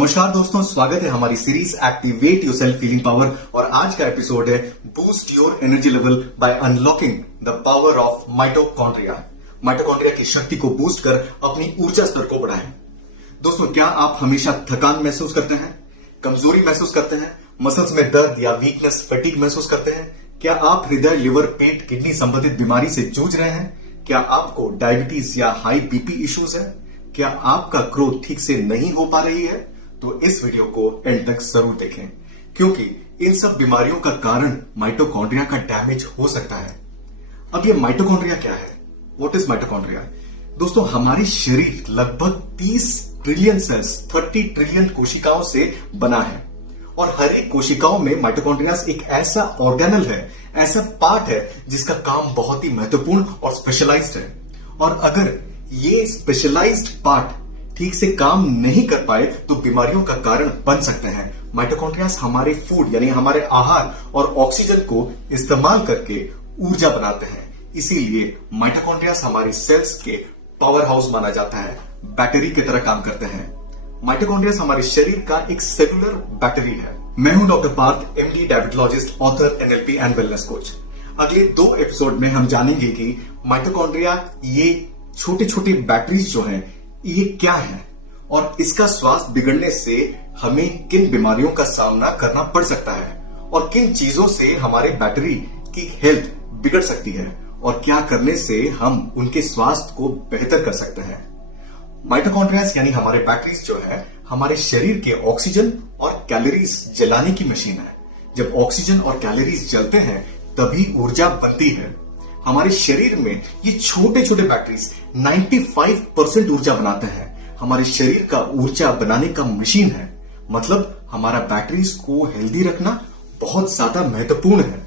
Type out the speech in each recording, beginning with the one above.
नमस्कार दोस्तों, स्वागत है हमारी series activate yourself feeling power. और आज का एपिसोड है boost your energy level by unlocking the power of mitochondria. Mitochondria की शक्ति को बूस्ट कर अपनी ऊर्जा स्तर को बढ़ाएं। दोस्तों, क्या आप हमेशा थकान महसूस करते हैं, कमजोरी महसूस करते हैं, मसल्स में दर्द या वीकनेस, फटीग महसूस करते हैं? क्या आप हृदय, लिवर, पेट, किडनी संबंधित बीमारी से जूझ रहे हैं? क्या आपको डायबिटीज या हाई बीपी इश्यूज है? क्या आपका ग्रोथ ठीक से नहीं हो पा रही है? तो इस वीडियो को एंड तक जरूर देखें, क्योंकि इन सब बीमारियों का कारण माइटोकॉन्ड्रिया का डैमेज हो सकता है। अब ये माइटोकॉन्ड्रिया क्या है? What is mitochondria? दोस्तों, हमारी शरीर लगभग 30 ट्रिलियन सेल्स, 30 ट्रिलियन कोशिकाओं से बना है। और हर एक कोशिकाओं में माइटोकॉन्ड्रिया एक ऐसा ऑर्गेनल है, ऐसा पार्ट है जिसका काम बहुत ही महत्वपूर्ण और स्पेशलाइज्ड है। और अगर ये स्पेशलाइज्ड पार्ट ठीक से काम नहीं कर पाए तो बीमारियों का कारण बन सकते हैं। माइटोकॉन्ड्रिया हमारे फूड यानी हमारे आहार और ऑक्सीजन को इस्तेमाल करके ऊर्जा बनाते हैं। इसीलिए माइटोकॉन्ड्रिया हमारी सेल्स के पावर हाउस माना जाता है, बैटरी की तरह काम करते हैं। माइटोकॉन्ड्रिया हमारे शरीर का एक सेलुलर बैटरी है। मैं हूं doctor Parth, MD, diabetologist, author, NLP and wellness coach. अगले 2 एपिसोड में हम जानेंगे कि माइटोकॉन्ड्रिया, ये छोटे छोटे बैटरीज जो हैं, ये क्या है और इसका स्वास्थ्य बिगड़ने से हमें किन बीमारियों का सामना करना पड़ सकता है और किन चीजों से हमारे बैटरी की हेल्थ बिगड़ सकती है और क्या करने से हम उनके स्वास्थ्य को बेहतर कर सकते हैं। माइटोकॉन्ड्रिया यानी हमारे बैटरीज जो है, हमारे शरीर के ऑक्सीजन और कैलोरीज जलाने की मशीन है। जब ऑक्सीजन और कैलोरीज जलते हैं तभी ऊर्जा बनती है। हमारे शरीर में ये छोटे छोटे बैटरीज 95% ऊर्जा बनाते हैं। हमारे शरीर का ऊर्जा बनाने का मशीन है। मतलब हमारा बैटरीज को हेल्दी रखना बहुत ज्यादा महत्वपूर्ण है।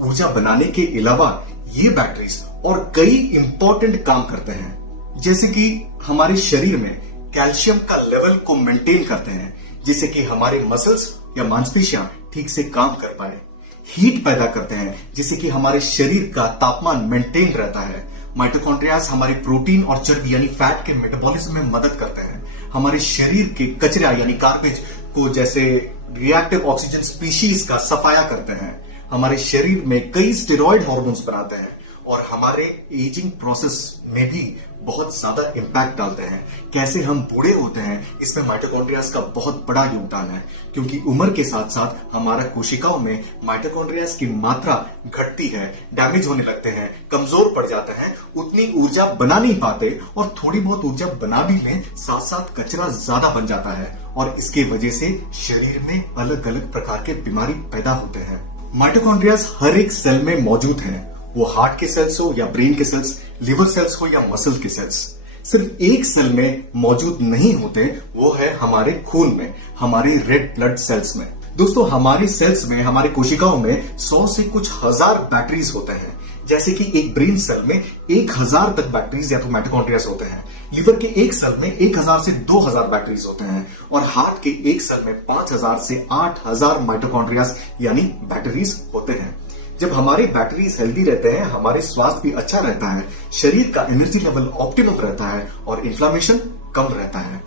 ऊर्जा बनाने के अलावा ये बैटरीज और कई इंपॉर्टेंट काम करते हैं, जैसे कि हमारे शरीर में कैल्शियम का लेवल को मेंटेन करते हैं, जिससे कि हमारे मसल्स या मांसपेशियां ठीक से काम कर पाए। हीट पैदा करते हैं, जिससे कि हमारे शरीर का तापमान मेंटेन रहता है। माइटोकॉन्ड्रिया हमारे प्रोटीन और चर्बी यानी फैट के मेटाबॉलिज्म में मदद करते हैं। हमारे शरीर के कचरा यानी गार्बेज को, जैसे रिएक्टिव ऑक्सीजन स्पीशीज का सफाया करते हैं। हमारे शरीर में कई स्टेरॉइड हार्मोन्स बनाते हैं और हमारे एजिंग प्रोसेस में भी बहुत ज्यादा इंपैक्ट डालते हैं। कैसे हम बूढ़े होते हैं, इसमें माइटोकॉन्ड्रिया का बहुत बड़ा योगदान है, क्योंकि उम्र के साथ साथ हमारा कोशिकाओं में माइटोकॉन्ड्रिया की मात्रा घटती है, डैमेज होने लगते हैं, कमजोर पड़ जाते हैं, उतनी ऊर्जा बना नहीं पाते और थोड़ी बहुत ऊर्जा बना भी लें, साथ साथ कचरा ज्यादा बन जाता है और इसके वजह से शरीर में अलग अलग प्रकार के बीमारी पैदा होते हैं। माइटोकॉन्ड्रिया हर एक सेल में मौजूद है, वो हार्ट के सेल्स हो या ब्रेन के सेल्स, लिवर सेल्स हो या मसल के सेल्स। सिर्फ एक सेल में मौजूद नहीं होते, वो है हमारे खून में, हमारे रेड ब्लड सेल्स में। दोस्तों, हमारे सेल्स में, हमारे कोशिकाओं में 100 से कुछ हजार बैटरीज होते हैं। जैसे कि एक ब्रेन सेल में 1000 तक बैटरीज या तो माइटोकॉन्ड्रिया होते हैं। लिवर के एक सेल में 1000 से 2000 बैटरीज होते हैं और हार्ट के एक सेल में 5000 से 8000 माइटोकॉन्ड्रिया यानी बैटरीज होते हैं। जब हमारे बैटरीज हेल्दी रहते हैं, हमारे स्वास्थ्य भी अच्छा रहता है, शरीर का एनर्जी लेवल ऑप्टिमम रहता है और इन्फ्लेमेशन कम रहता है।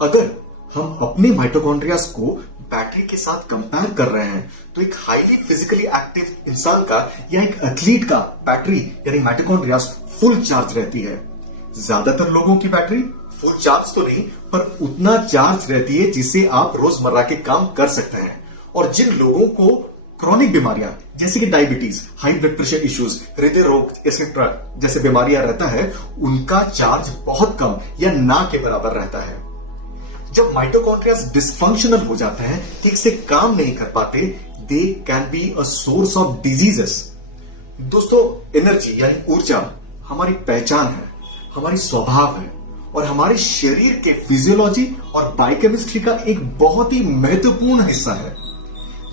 अगर हम अपने माइटोकॉन्ड्रिया को बैटरी के साथ कंपेयर कर रहे हैं, तो एक हाईली फिजिकली एक्टिव इंसान का या एक एथलीट का बैटरी यानी माइटोकॉन्ड्रिया फुल चार्ज रहती है। ज्यादातर लोगों की बैटरी फुल चार्ज तो नहीं, पर उतना चार्ज रहती है जिससे आप रोजमर्रा के काम कर सकते हैं। और जिन लोगों को क्रॉनिक बीमारियां जैसे कि diabetes, high blood pressure issues, हृदय रोग एक्सेट्रा जैसे बीमारियां रहता है, उनका चार्ज बहुत कम या ना के बराबर रहता है। जब माइटोकॉन्ड्रिया डिसफंक्शनल हो जाते हैं, ठीक से काम नहीं कर पाते, they can be a source of diseases. दोस्तों, एनर्जी यानी ऊर्जा हमारी पहचान है, हमारी स्वभाव है और हमारे शरीर के फिजियोलॉजी और बायोकेमिस्ट्री का एक बहुत ही महत्वपूर्ण हिस्सा है।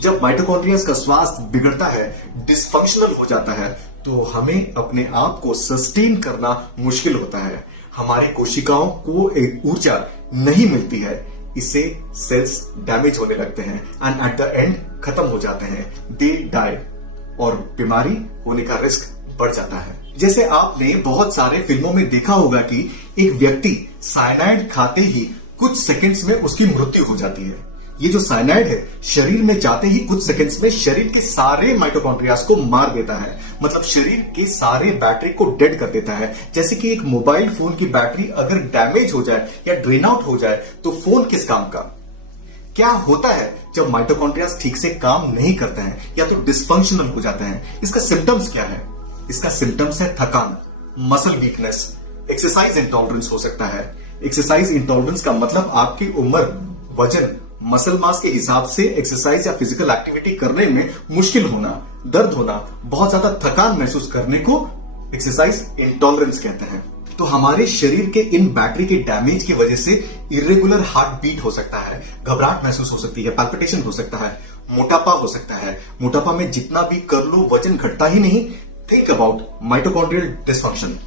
जब माइटोकॉन्ड्रिया का स्वास्थ्य बिगड़ता है, डिसफंक्शनल हो जाता है, तो हमें अपने आप को सस्टेन करना मुश्किल होता है। हमारे कोशिकाओं को एक ऊर्जा नहीं मिलती है, इससे सेल्स डैमेज होने लगते हैं एंड एट द एंड खत्म हो जाते हैं, दे डाई और बीमारी होने का रिस्क बढ़ जाता है। जैसे आपने बहुत सारे फिल्मों में देखा होगा कि एक व्यक्ति साइनाइड खाते ही कुछ सेकंड्स में उसकी मृत्यु हो जाती है। ये जो साइनाइड है शरीर में जाते ही कुछ सेकंड्स में शरीर के सारे माइटोकॉन्ड्रियाज को मार देता है, मतलब शरीर के सारे बैटरी को डेड कर देता है। जैसे कि एक मोबाइल फोन की बैटरी अगर डैमेज हो जाए या ड्रेन आउट हो जाए तो फोन किस काम का। क्या होता है जब माइटोकॉन्ड्रियाज ठीक से काम नहीं करते हैं या तो डिसफंक्शनल हो जाते हैं? इसका सिम्टम्स क्या है? इसका सिम्टम्स है थकान, मसल वीकनेस, एक्सरसाइज इंटॉलरेंस हो सकता है। एक्सरसाइज इंटॉलरेंस का मतलब आपकी उम्र, वजन, मसल मास के हिसाब से एक्सरसाइज या फिजिकल एक्टिविटी करने में मुश्किल होना, दर्द होना, बहुत ज्यादा थकान महसूस करने को एक्सरसाइज इंटॉलरेंस कहते हैं। तो हमारे शरीर के इन बैटरी के डैमेज की वजह से इरेगुलर हार्ट बीट हो सकता है, घबराहट महसूस हो सकती है, पैल्पिटेशन हो सकता है, मोटापा हो सकता है। मोटापा में जितना भी कर लो वजन घटता ही नहीं। थिंक अबाउट माइटोकॉन्ड्रियल डिसफंक्शन,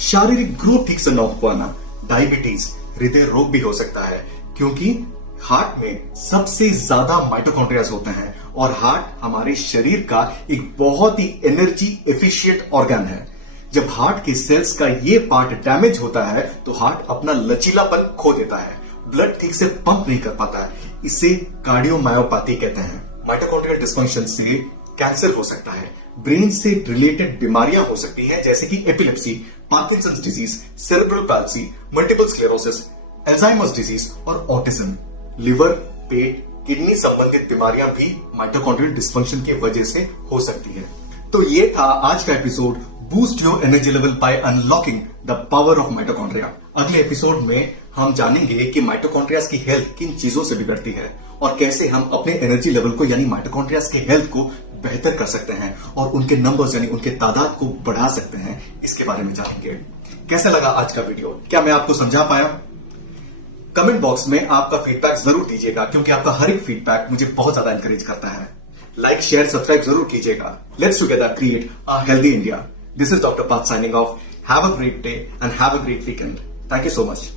शारीरिक ग्रोथ ठीक से न हो पाना, डायबिटीज, हृदय रोग भी हो सकता है, क्योंकि हार्ट में सबसे ज्यादा माइटोकॉन्ड्रियाज होते हैं और हार्ट हमारे शरीर का एक बहुत ही एनर्जी एफिशिएंट ऑर्गन है। जब हार्ट के सेल्स का ये पार्ट डैमेज होता है तो हार्ट अपना लचीलापन खो देता है, ब्लड ठीक से पंप नहीं कर पाता है। इसे कार्डियोमायोपैथी कहते हैं। माइटोकॉन्ड्रियल डिसफंक्शन से कैंसर हो सकता है, ब्रेन से रिलेटेड बीमारियां हो सकती हैं जैसे कि epilepsy, Parkinson's disease, cerebral palsy, multiple sclerosis, Alzheimer's disease और ऑटिज्म। लिवर, पेट, किडनी संबंधित बीमारियां भी माइटोकॉन्ड्रियल डिसफंक्शन की वजह से हो सकती है। तो ये था आज का episode, boost your energy level by unlocking the power of mitochondria. अगले एपिसोड में हम जानेंगे कि माइटोकॉन्ड्रियाज की हेल्थ किन चीजों से बिगड़ती है और कैसे हम अपने एनर्जी लेवल को यानी माइटोकॉन्ड्रियाज की हेल्थ को बेहतर कर सकते हैं और उनके नंबर्स यानी उनके तादाद को बढ़ा सकते हैं। इसके बारे में जानेंगे। कैसा लगा आज का वीडियो? क्या मैं आपको समझा पाया? कमेंट बॉक्स में आपका फीडबैक जरूर दीजिएगा, क्योंकि आपका हर एक फीडबैक मुझे बहुत ज्यादा एनकरेज करता है। लाइक, शेयर, सब्सक्राइब जरूर कीजिएगा। Let's together create a healthy India. This is doctor Parth signing off. Have a great day and have a great weekend. Thank you so much.